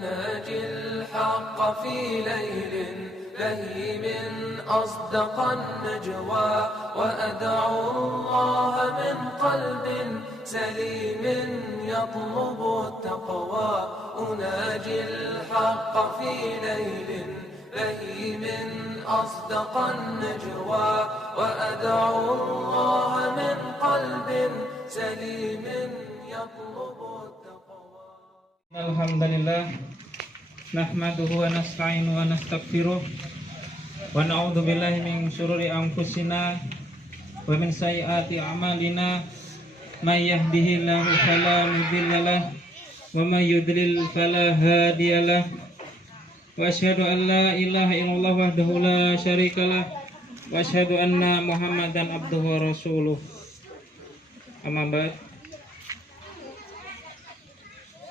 أناجي الحق في ليل بهيم أصدق النجوى وأدعو الله من قلب سليم يطلب التقوى أناجي الحق في ليل بهيم أصدق النجوى وأدعو الله من قلب سليم يطلب التقوى. الحمد لله نحمده ونستعينه ونستغفره ونعوذ بالله من شرور أنفسنا ومن سيئات أعمالنا من يهده الله فلا مضل له ومن يضلل فلا هادي له وأشهد أن لا إله إلا الله وحده لا شريك له وأشهد أن محمدا عبده ورسوله. Amma ba'd.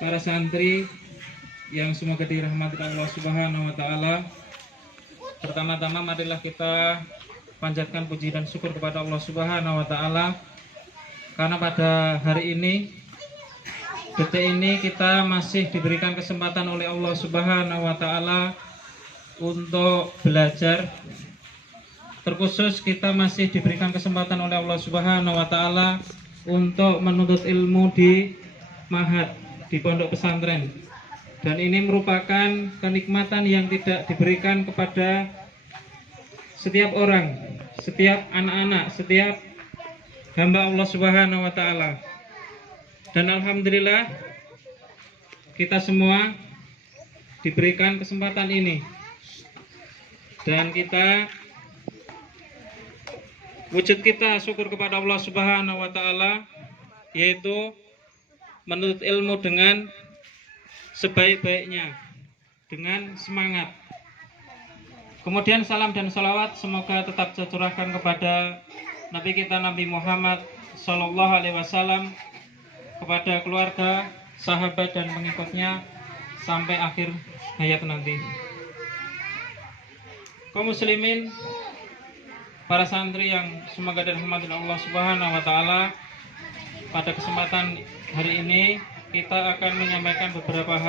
Para santri yang semoga dirahmati Allah Subhanahu wa taala, pertama-tama marilah kita panjatkan puji dan syukur kepada Allah Subhanahu wa taala karena pada hari ini, detik ini kita masih diberikan kesempatan oleh Allah Subhanahu wa taala untuk belajar. Terkhusus kita masih diberikan kesempatan oleh Allah Subhanahu wa taala untuk menuntut ilmu di Ma'had, di pondok pesantren. Dan ini merupakan kenikmatan yang tidak diberikan kepada setiap orang, setiap anak-anak, setiap hamba Allah Subhanahu wa taala. Dan alhamdulillah kita semua diberikan kesempatan ini. Dan wujud kita syukur kepada Allah Subhanahu wa taala, yaitu menuntut ilmu dengan sebaik-baiknya, dengan semangat. Kemudian salam dan salawat semoga tetap tercurahkan kepada Nabi kita Nabi Muhammad Sallallahu Alaihi Wasallam, kepada keluarga, sahabat dan pengikutnya sampai akhir hayat nanti. Kaum muslimin, para santri yang semoga dirahmati Allah Subhanahu wa taala, pada kesempatan hari ini kita akan menyampaikan beberapa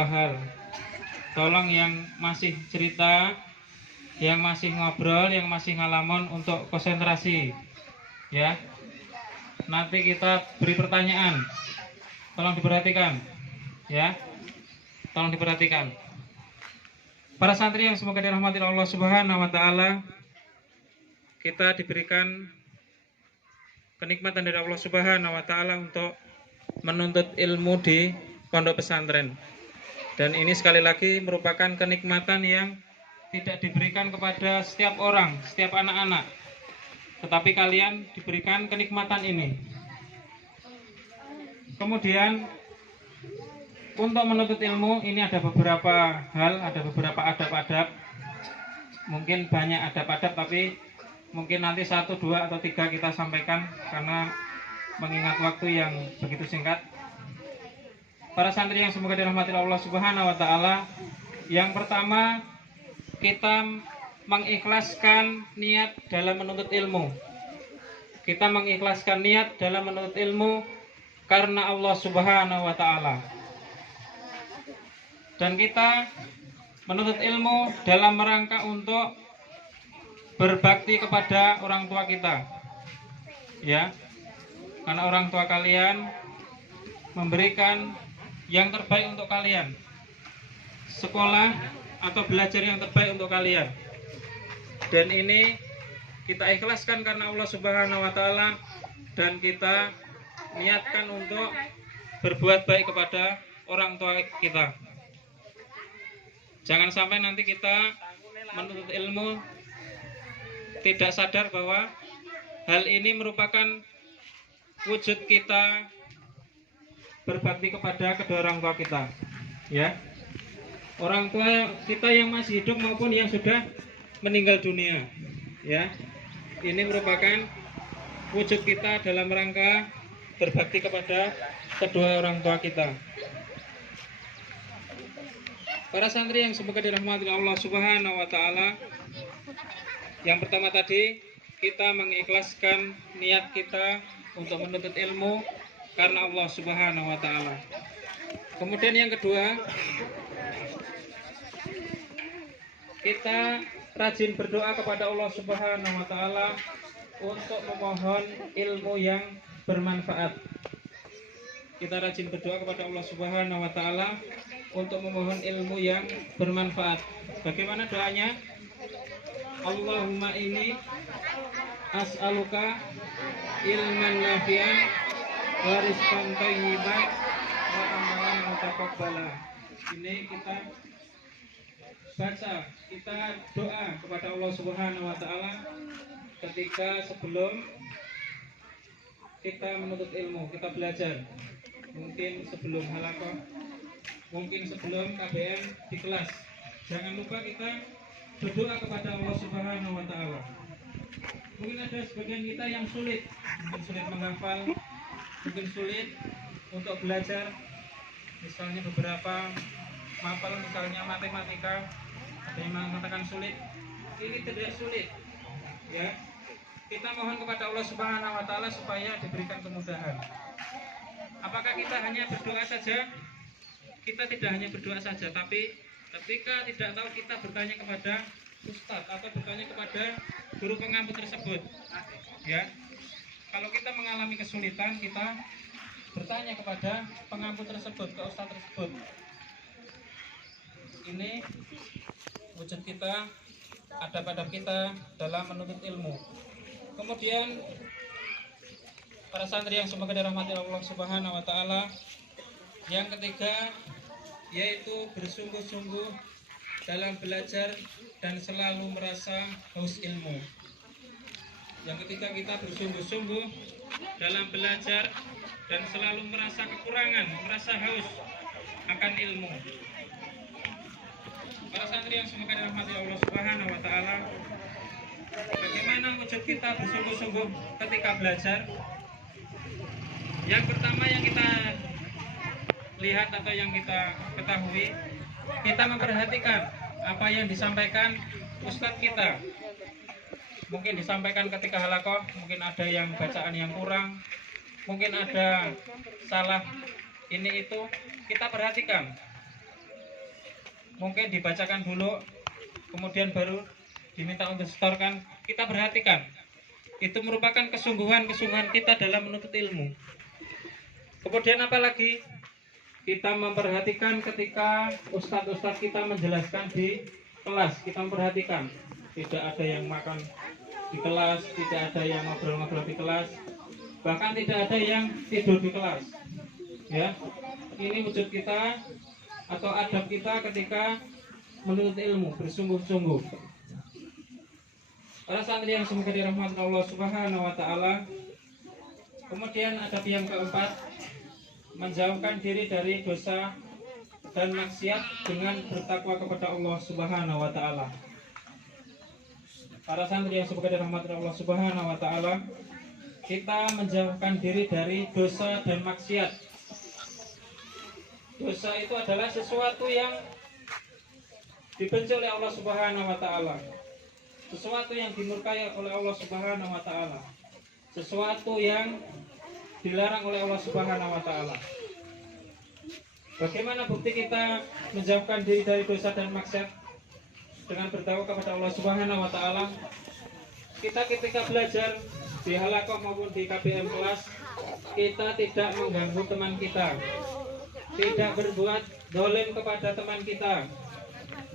hal. Tolong yang masih cerita, yang masih ngobrol, yang masih ngalamun untuk konsentrasi, ya. Nanti kita beri pertanyaan. Tolong diperhatikan, ya. Tolong diperhatikan. Para santri yang semoga dirahmati Allah Subhanahu wa taala, kita diberikan kenikmatan dari Allah Subhanahu wa taala untuk menuntut ilmu di pondok pesantren. Dan ini sekali lagi merupakan kenikmatan yang tidak diberikan kepada setiap orang, setiap anak-anak. Tetapi kalian diberikan kenikmatan ini. Kemudian untuk menuntut ilmu ini ada beberapa hal, ada beberapa adab-adab. Mungkin banyak adab-adab, tapi mungkin nanti 1, 2, atau 3 kita sampaikan karena mengingat waktu yang begitu singkat. Para santri yang semoga dirahmati Allah Subhanahu wa taala, yang pertama kita mengikhlaskan niat dalam menuntut ilmu. Kita mengikhlaskan niat dalam menuntut ilmu karena Allah Subhanahu wa taala. Dan kita menuntut ilmu dalam rangka untuk berbakti kepada orang tua kita, ya, karena orang tua kalian memberikan yang terbaik untuk kalian, sekolah atau belajar yang terbaik untuk kalian. Dan ini kita ikhlaskan karena Allah Subhanahu wa taala, dan kita niatkan untuk berbuat baik kepada orang tua kita. Jangan sampai nanti kita menuntut ilmu tidak sadar bahwa hal ini merupakan wujud kita berbakti kepada kedua orang tua kita, ya. Orang tua kita yang masih hidup maupun yang sudah meninggal dunia, ya. Ini merupakan wujud kita dalam rangka berbakti kepada kedua orang tua kita. Para santri yang semoga dirahmati Allah Subhanahu wa taala, yang pertama tadi kita mengikhlaskan niat kita untuk menuntut ilmu karena Allah Subhanahu wa taala. Kemudian yang kedua, kita rajin berdoa kepada Allah Subhanahu wa taala untuk memohon ilmu yang bermanfaat. Kita rajin berdoa kepada Allah Subhanahu wa taala untuk memohon ilmu yang bermanfaat. Bagaimana doanya? Allahumma inni as'aluka ilman nafi'an wa rizqan thayyiban wa amalan mutaqabbala. Ini kita baca, kita doa kepada Allah Subhanahu wa taala ketika sebelum kita menuntut ilmu, kita belajar. Mungkin sebelum halaqah, mungkin sebelum KBM di kelas. Jangan lupa kita berdoa kepada Allah Subhanahu wa taala. Mungkin ada sebagian kita yang sulit, mungkin sulit menghafal, mungkin sulit untuk belajar. Misalnya beberapa mapel, misalnya matematika, ada yang mengatakan sulit. Ini tidak sulit, ya. Kita mohon kepada Allah Subhanahu wa taala supaya diberikan kemudahan. Apakah kita hanya berdoa saja? Kita tidak hanya berdoa saja, tapi ketika tidak tahu kita bertanya kepada ustadz atau bertanya kepada guru pengampu tersebut, ya. Kalau kita mengalami kesulitan, kita bertanya kepada pengampu tersebut, ke ustadz tersebut. Ini wujud kita, adab-adab kita dalam menuntut ilmu. Kemudian para santri yang semoga dirahmati Allah Subhanahu wa taala, yang ketiga yaitu bersungguh-sungguh dalam belajar dan selalu merasa haus ilmu. Yang ketiga, kita bersungguh-sungguh dalam belajar dan selalu merasa kekurangan, merasa haus akan ilmu. Para santri yang semoga dirahmati Allah Subhanahu wa taala, bagaimana wujud kita bersungguh-sungguh ketika belajar? Yang pertama yang kita lihat atau yang kita ketahui, kita memperhatikan apa yang disampaikan ustadz kita. Mungkin disampaikan ketika halaqah, mungkin ada yang bacaan yang kurang, mungkin ada salah ini itu, kita perhatikan. Mungkin dibacakan dulu, kemudian baru diminta untuk setorkan, kita perhatikan. Itu merupakan kesungguhan kita dalam menuntut ilmu. Kemudian apalagi kita memperhatikan ketika ustadz-ustadz kita menjelaskan di kelas, kita memperhatikan tidak ada yang makan di kelas, tidak ada yang ngobrol-ngobrol di kelas, bahkan tidak ada yang tidur di kelas. Ya, ini wujud kita atau adab kita ketika menuntut ilmu, bersungguh-sungguh. Para santri yang semoga dirahmati Allah Subhanahu wa taala. Kemudian adab yang keempat, menjauhkan diri dari dosa dan maksiat dengan bertakwa kepada Allah Subhanahu wa taala. Para santri yang semoga dirahmati Allah Subhanahu wa taala, kita menjauhkan diri dari dosa dan maksiat. Dosa itu adalah sesuatu yang dibenci oleh Allah Subhanahu wa taala. Sesuatu yang dimurkai oleh Allah Subhanahu wa taala. Sesuatu yang dilarang oleh Allah Subhanahu wa taala. Bagaimana bukti kita menjauhkan diri dari dosa dan maksiat? Dengan bertakwa kepada Allah Subhanahu wa taala. Kita ketika belajar di halaqah maupun di KBM kelas, kita tidak mengganggu teman kita, tidak berbuat dolim kepada teman kita.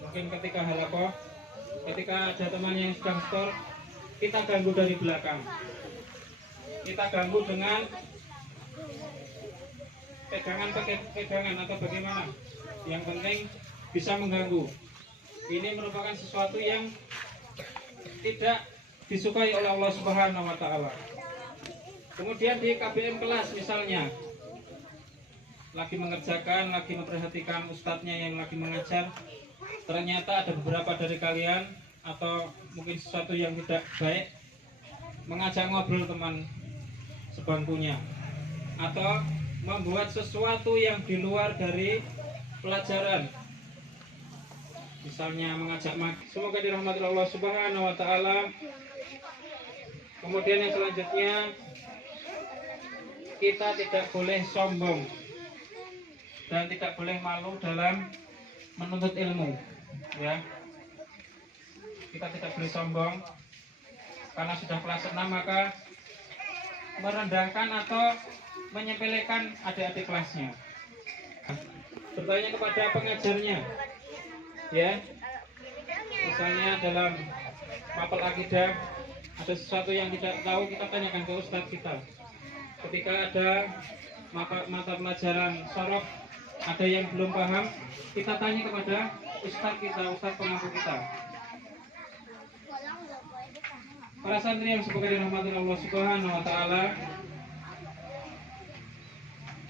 Mungkin ketika halaqah, ketika ada teman yang sedang setor, kita ganggu dari belakang, kita ganggu dengan pegangan atau bagaimana, yang penting bisa mengganggu. Ini merupakan sesuatu yang tidak disukai oleh Allah Subhanahu wa taala. Kemudian di KBM kelas misalnya, lagi mengerjakan, lagi memperhatikan ustadznya yang lagi mengajar, ternyata ada beberapa dari kalian atau mungkin sesuatu yang tidak baik, mengajak ngobrol teman sebangkunya, atau membuat sesuatu yang di luar dari pelajaran, misalnya mengajak makan. Semoga dirahmati Allah Subhanahu wa taala. Kemudian yang selanjutnya, kita tidak boleh sombong dan tidak boleh malu dalam menuntut ilmu, ya. Kita tidak boleh sombong karena sudah kelas 6, maka merendahkan atau menyepelekan adik-adik kelasnya. Bertanya kepada pengajarnya, ya. Misalnya dalam mapel akidah ada sesuatu yang tidak tahu, kita tanyakan ke ustadz kita. Ketika ada mata pelajaran sorof, ada yang belum paham, kita tanya kepada ustadz kita, ustadz pengampu kita. Para santri yang semoga dirahmati Allah Subhanahu wa taala,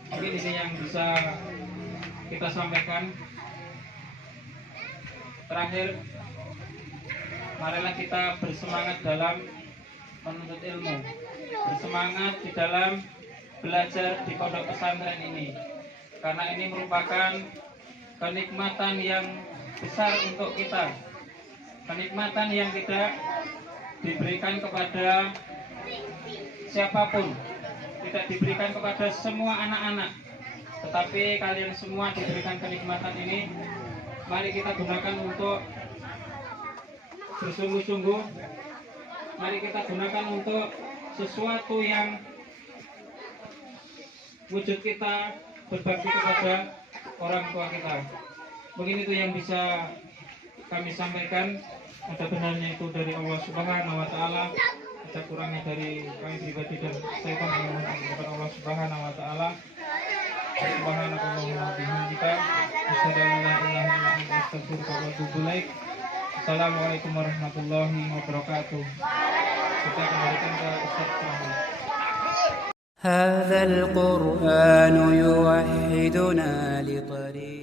mungkin ini yang bisa kita sampaikan. Terakhir, marilah kita bersemangat dalam menuntut ilmu, bersemangat di dalam belajar di pondok pesantren ini, karena ini merupakan kenikmatan yang besar untuk kita, kenikmatan yang tidak diberikan kepada siapapun, tidak diberikan kepada semua anak-anak, tetapi kalian semua diberikan kenikmatan ini. Mari kita gunakan untuk bersungguh-sungguh. Mari kita gunakan untuk sesuatu yang wujud kita berbakti kepada orang tua kita. Mungkin itu yang bisa kami sampaikan. Ada benarnya itu dari Allah Subhanahu wa taala, ada kurangnya dari kami pribadi dan saya mohon kepada Allah Subhanahu wa taala. Subhanakallahumma wa bihamdika, asyhadu an la ilaha illa anta, astaghfiruka wa atubu ilaik. Assalamualaikum warahmatullahi wabarakatuh. Kita kembalikan ke Ustaz Rahman. هذا القرآن يوحدنا لطريق